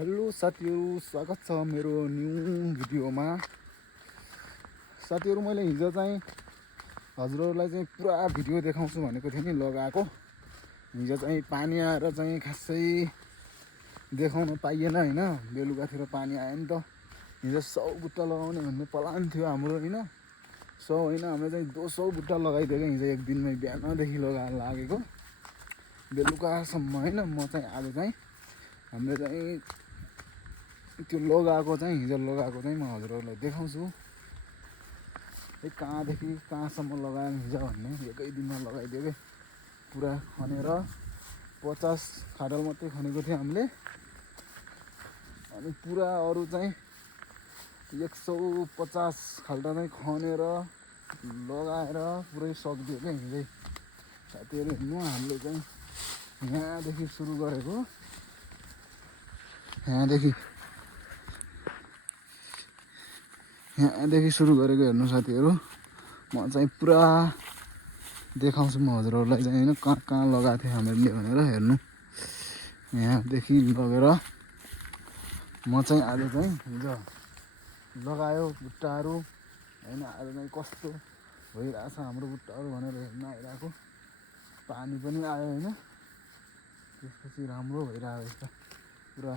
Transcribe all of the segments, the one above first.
Hello साथीहरू, स्वागत छ मेरो न्यू भिडियोमा। साथीहरू, मैले हिजो चाहिँ हजुरहरूलाई चाहिँ पुरा भिडियो देखाउँछु भनेको थिएँ नि लगाएको। हिजो चाहिँ पानी आएर चाहिँ खासै देखाउन पाइएन हैन। बेलुकातिर पानी आयो नि त। हिजो 100 बुट्टा लगाउने भन्ने प्लान थियो हाम्रो हैन। 100 हैन, हामीले चाहिँ 200 बुट्टा लगाइदिएको हिजो एक दिनमै। बिहानदेखि लगाएर लागेको बेलुकासम्म हैन। म चाहिँ आज चाहिँ हामीले चाहिँ त्यो लगाएको चाहिँ हिजो लगाएको चाहिँ म हजुरहरूलाई देखाउँछु। कहाँदेखि कहाँसम्म लगायौँ हिजो भन्ने एकै दिनमा लगाइदियो। पुरा खनेर 50 खाडल मात्रै खनेको थियो हामीले। अनि पुरा अरू चाहिँ 150 खाल्टा चाहिँ खनेर लगाएर पुरै सकिदियो क्या हिजै। साथीहरू हेर्नु, हामीले चाहिँ यहाँदेखि सुरु गरेको। यहाँदेखि सुरु गरेको हेर्नु साथीहरू। म चाहिँ पुरा देखाउँछु म हजुरहरूलाई चाहिँ हैन, कहाँ कहाँ लगाएको थिएँ हामीले भनेर। हेर्नु, यहाँदेखि लगेर म चाहिँ आज चाहिँ हिजो लगायो बुट्टाहरू हैन। आज चाहिँ कस्तो भइरहेछ हाम्रो बुट्टाहरू भनेर हेर्न आइरहेको। पानी पनि आयो हैन, त्यसपछि राम्रो भइरहेको छ पुरा।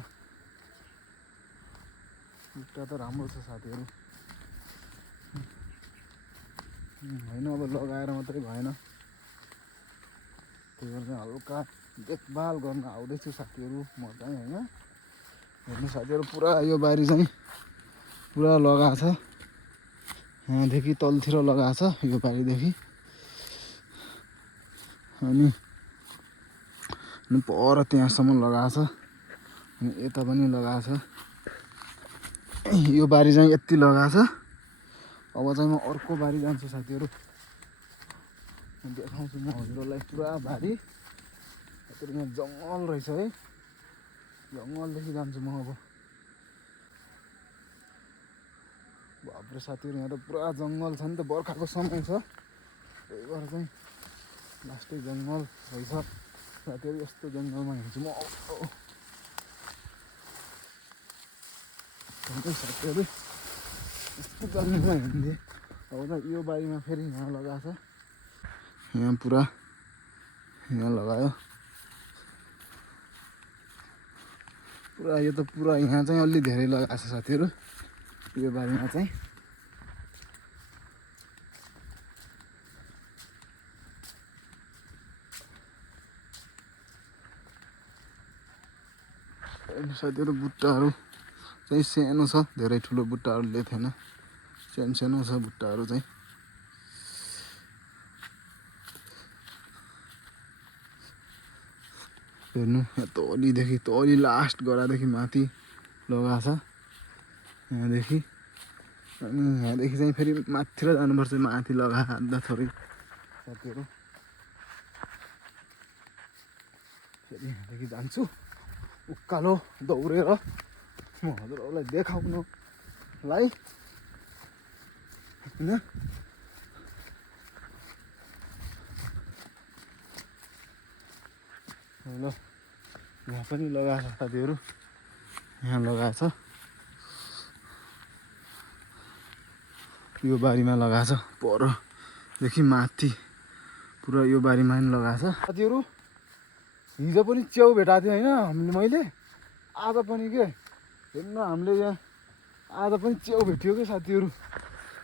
बुट्टा त राम्रो छ साथीहरू हैन। अब लगाएर मात्रै भएन, त्यही भएर चाहिँ हल्का देखभाल गर्न आउँदैछु साथीहरू म चाहिँ हैन। हेर्नु साथीहरू, पुरा यो बारी चाहिँ पुरा लगाएको छ। यहाँदेखि तलतिर लगाएको छ यो बारीदेखि। अनि पर त्यहाँसम्म लगाएको छ। अनि यता पनि लगाएको छ। यो बारी चाहिँ यति लगाएको छ। अब चाहिँ म अर्को बारी जान्छु साथीहरू, देखाउँछु म हजुरहरूलाई पुरा बारी। यहाँ जङ्गल रहेछ है, जङ्गलदेखि जान्छु म अब। बाप्रे साथीहरू, यहाँ त पुरा जङ्गल छ नि त, बर्खाको समय छ, त्यही भएर चाहिँ लास्टै जङ्गल रहेछ साथीहरू। यस्तो जङ्गलमा हिँड्छु म साथीहरू, यस्तो जङ्गलमा हिँड्थेँ। अब त यो बारीमा फेरि यहाँ लगाएको छ। यहाँ पुरा यहाँ लगायो पुरा। यो त पुरा यहाँ चाहिँ अलि धेरै लगाएको छ साथीहरू यो बारीमा चाहिँ। साथीहरू, बुट्टाहरू चाहिँ सानो छ, धेरै ठुलो बुट्टाहरूले थिएन, सानो सानो छ बुट्टाहरू चाहिँ। हेर्नु, यहाँ तलीदेखि तली लास्ट गरादेखि माथि लगाएको छ यहाँदेखि। अनि यहाँदेखि चाहिँ फेरि माथितिर जानुपर्छ, माथि लगाएर थोरै साथीहरू। फेरि यहाँदेखि जान्छु उकालो दौडेर म हजुरहरूलाई देखाउनलाई हैन। ल, यहाँ पनि लगाएको छ साथीहरू, यहाँ लगाएको छ। यो बारीमा लगाएको छ, परदेखि माथि पुरा यो बारीमा पनि लगाएको छ साथीहरू। हिजो पनि च्याउ भेटाएको थियो हैन मैले, आज पनि के हेर्नु हामीले यहाँ आज पनि च्याउ भेट्यो क्या साथीहरू।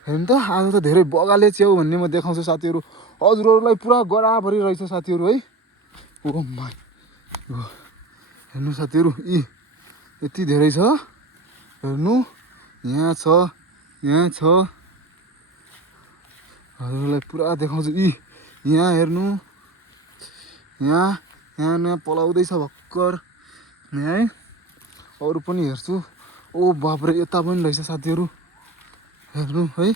हेर्नु त, आज त धेरै बगाले च्याउ भन्ने म देखाउँछु साथीहरू हजुरहरूलाई। पुरा गराभरि रहेछ साथीहरू है। ओ माई, हेर्नु साथीहरू, यति धेरै छ। हेर्नु, यहाँ छ, यहाँ छ, हजुरलाई पुरा देखाउँछु। यहाँ हेर्नु, यहाँ यहाँ नयाँ पलाउँदैछ भर्खर यहाँ है। अरू पनि हेर्छु। ओ बाप्रे, यता पनि रहेछ साथीहरू, हेर्नु है।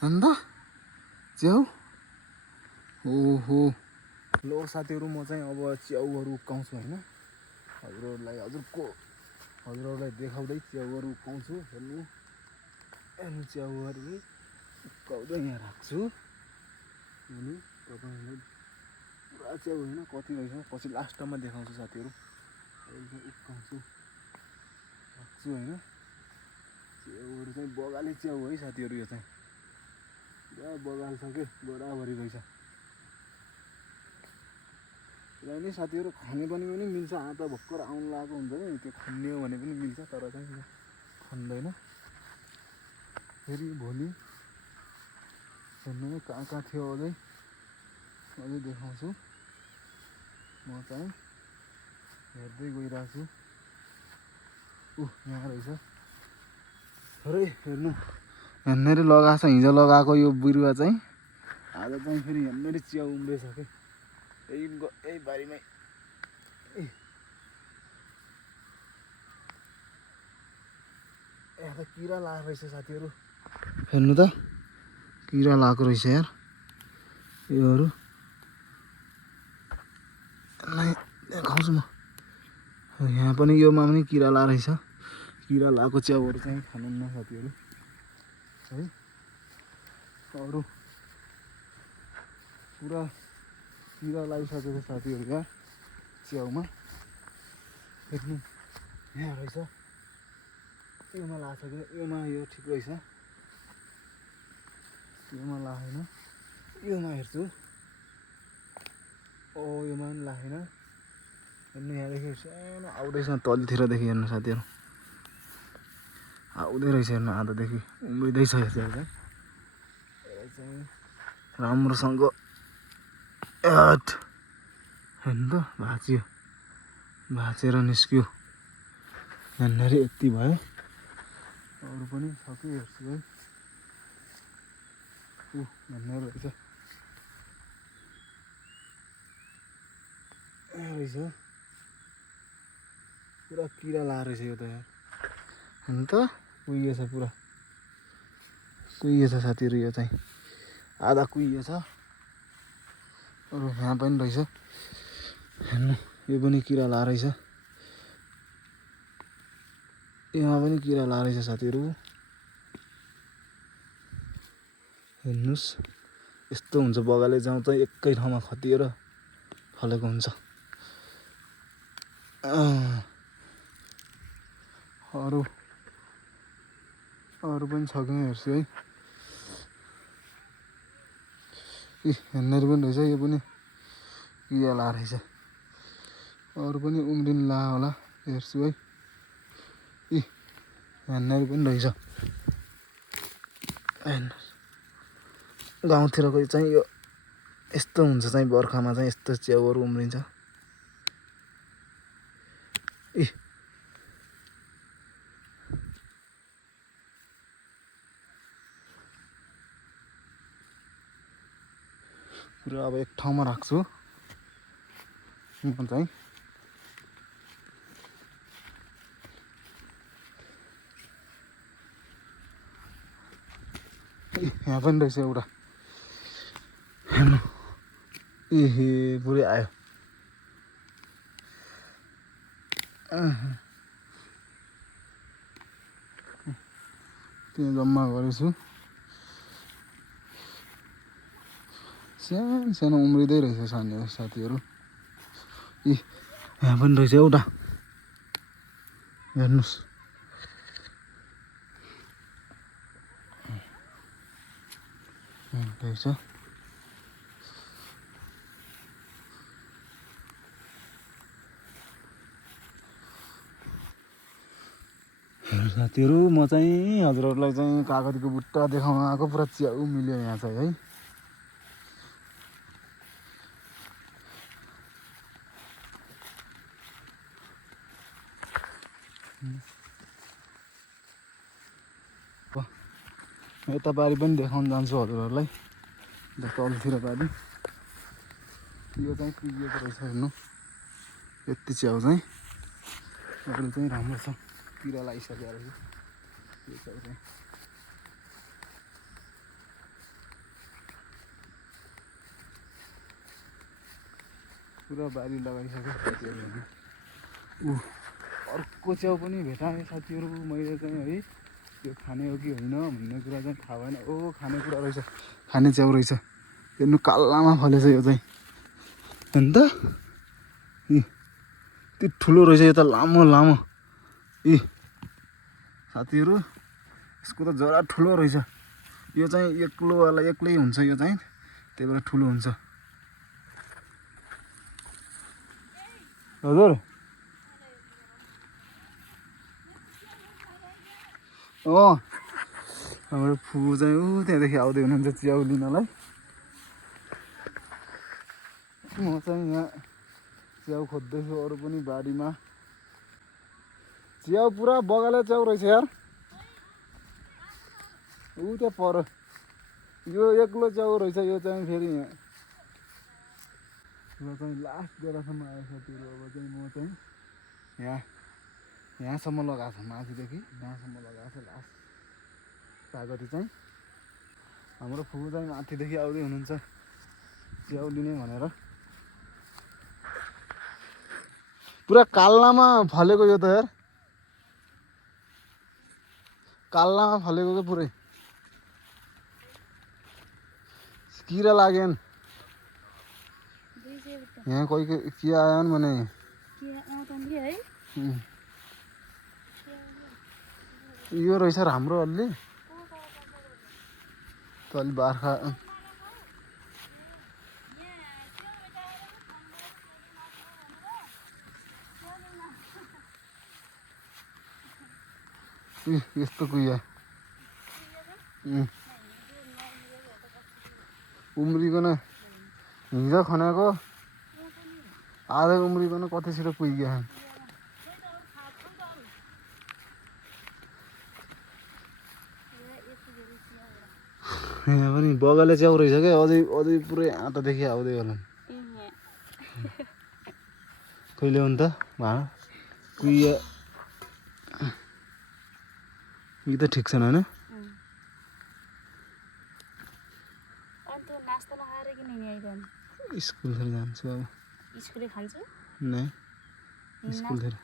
अन्त च्याउ, ओहो। लो साथीहरू, म चाहिँ अब च्याउहरू उक्काउँछु हैन। हजुरहरूलाई देखाउँदै च्याउहरू उक्काउँछु। हेर्नु हेर्नु, च्याउहरू उक्काउँदै यहाँ राख्छु। अनि तपाईँहरूलाई पुरा च्याउ होइन कति रहेछ पछि लास्टमा देखाउँछु साथीहरू। उक्काउँछु होइन च्याउहरू चाहिँ बगाले च्याउ है साथीहरू यो चाहिँ पुरा बगाल छ के गोडाभरि रहेछ यसलाई नै साथीहरू खने पनि मिल्छ आँटा भर्खर आउनु लागेको हुन्छ नि त्यो खन्ने हो भने पनि मिल्छ तर चाहिँ खन्दैन फेरि भोलि हेर्नु कहाँ कहाँ थियो अझै देखाउँछु म चाहिँ हेर्दै गइरहेको छु यहाँ रहेछ थोरै हेर्नु यहाँनिर लगाएको छ हिजो लगाएको यो बिरुवा चाहिँ आज चाहिँ फेरि यहाँनिर च्याउ उम्रेछ के यही बारीमै यहाँ त किरा लागेको रहेछ साथीहरू हेर्नु त किरा लागेको रहेछ यार योहरू देखाउँछु म यहाँ पनि योमा पनि किरा लागेको रहेछ किरा लागेको च्याउहरू चाहिँ खानुहुन्न साथीहरू है अरू पुरा किरा लागिसकेको साथीहरू यहाँ च्याउमा हेर्नु यहाँ रहेछ योमा लाग्छ कि योमा यो ठिक रहेछ योमा लागेन योमा हेर्छु योमा पनि लागेन हेर्नु यहाँदेखि सानो आउँदैछ तलतिरदेखि हेर्नु साथीहरू आउँदै रहेछ हेर्नु आधादेखि उम्रिँदैछ यो चाहिँ राम्रोसँग हेर्नु त भाँचेर निस्क्यो यहाँनिर यति भयो अरू पनि छ कि हेर्छु है यहाँनिर रहेछ रहेछ पुरा किरा लागेको रहेछ यो त यार हेर्नु त कुहिएछ पुरा कुहिएछ साथीहरू यो चाहिँ आधा कुहिएछ अरू यहाँ पनि रहेछ हेर्नु यो पनि किरा लागेको रहेछ यहाँ पनि किरा लागेको रहेछ साथीहरू हेर्नुहोस् यस्तो हुन्छ बगाले जाउँ चाहिँ एकै ठाउँमा खतिएर फलेको हुन्छ अरू पनि छ कि हेर्छु है यहाँनिर पनि रहेछ यो पनि किरा लागेको रहेछ अरू पनि उम्रिनु ला होला हेर्छु है यहाँनिर पनि रहेछ गाउँतिरको चाहिँ यो यस्तो हुन्छ चाहिँ बर्खामा चाहिँ यस्तो च्याउहरू उम्रिन्छ पुरा अब एक ठाउँमा राख्छु म चाहिँ यहाँ पनि रहेछ एउटा हेर्नु पुरै आयो त्यहाँ जम्मा गरेछु सानो सानो उम्रिँदै रहेछ साथीहरू यहाँ पनि रहेछ एउटा हेर्नुहोस् रहेछ साथीहरू म चाहिँ हजुरहरूलाई चाहिँ कागतीको बुट्टा देखाउन आएको पुरा च्याउ मिल्यो यहाँ चाहिँ है यता बारी पनि देखाउन जान्छु हजुरहरूलाई तलतिर बारी यो चाहिँ कुहिएको रहेछ हेर्नु यति च्याउ चाहिँ अरू चाहिँ राम्रो छ किरा लागिसकेको रहेछ यो च्याउ चाहिँ पुरा बारी लगाइसक्यो साथीहरू अर्को च्याउ पनि भेटाएँ साथीहरू मैले चाहिँ है त्यो खाने हो कि होइन भन्ने कुरा चाहिँ थाहा भएन खाने कुरा रहेछ खाने च्याउ रहेछ हेर्नु कालामा फलेछ यो चाहिँ हेर्नु त त्यो ठुलो रहेछ यो त लामो साथीहरू यसको त जरा ठुलो रहेछ। यो चाहिँ एक्लोवाला एक्लै हुन्छ, यो चाहिँ त्यही भएर ठुलो हुन्छ। हजुर हाम्रो फुपू चाहिँ त्यहाँदेखि आउँदै हुनुहुन्छ च्याउ लिनलाई। म चाहिँ यहाँ च्याउ खोज्दैछु। अरू पनि बारीमा च्याउ पुरा बगाले च्याउ रहेछ यार। त्यहाँ पर यो एक्लो च्याउ रहेछ। यो चाहिँ फेरि यो चाहिँ लास्ट बेलासम्म आयो साथीहरू। अब चाहिँ म चाहिँ यहाँसम्म लगाएको छ, माथिदेखि यहाँसम्म लगाएको छ लास्ट तागती चाहिँ। हाम्रो फुपू चाहिँ माथिदेखि आउँदै हुनुहुन्छ च्याउ लिने भनेर। पुरा काल्लामा फलेको यो त यार, काल्लामा फलेको क्या पुरै। किरा लाग्यो यहाँ कोही के आयो भने यो रहेछ राम्रो अलि त अलि बार्खा। यस्तो कुहिया उम्रिकन हिजो खनाको आधा उम्रिकन कति छिटो पुगिगयो। यहाँ पनि बगाले च्याउ रहेछ क्या, अझै अझै पुरै आँटादेखि आउँदै होला। कहिले हो नि त भाँडा कुहिया। यो त ठिक छैन होइन। स्कुलतिर जान्छु अब। स्कुल खान्छु नै स्कुलतिर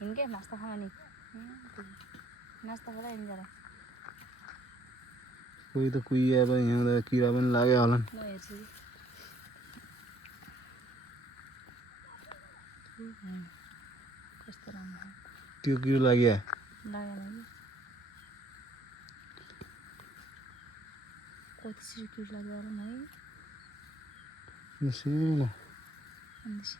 हिँड्के नास्ता खामा नि नास्ता खाँदा हिँड्छ। कोही त कुहिया अब हिँड्दा किरा पनि लाग्यो होला। म हेर्छु कस्तो राम्रो त्यो किरो लाग्यो लागेन कि कति छिटो किरो लाग्यो होला है। सानो हिँड्छ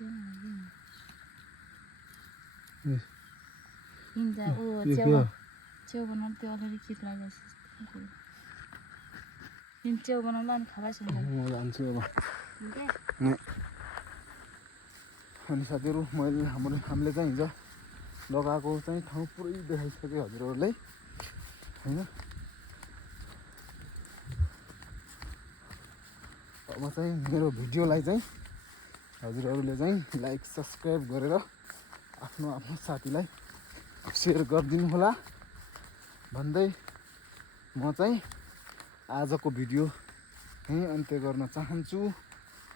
च्याउ बनाउनु त्यो अलिअलि किट लाग्यो। च्याउ बनाउला अनि खाँदैछ। म जान्छु अब। अनि साथीहरू हामीले चाहिँ हिजो लगाएको चाहिँ ठाउँ पुरै देखाइसक्यो हजुरहरूलाई होइन। अब चाहिँ मेरो भिडियोलाई चाहिँ हजुरहरूले चाहिँ लाइक सब्सक्राइब गरेर आफ्नो साथीलाई सेयर गरिदिनु होला भन्दै म चाहिँ आजको भिडियो यहीँ अन्त्य गर्न चाहन्छु।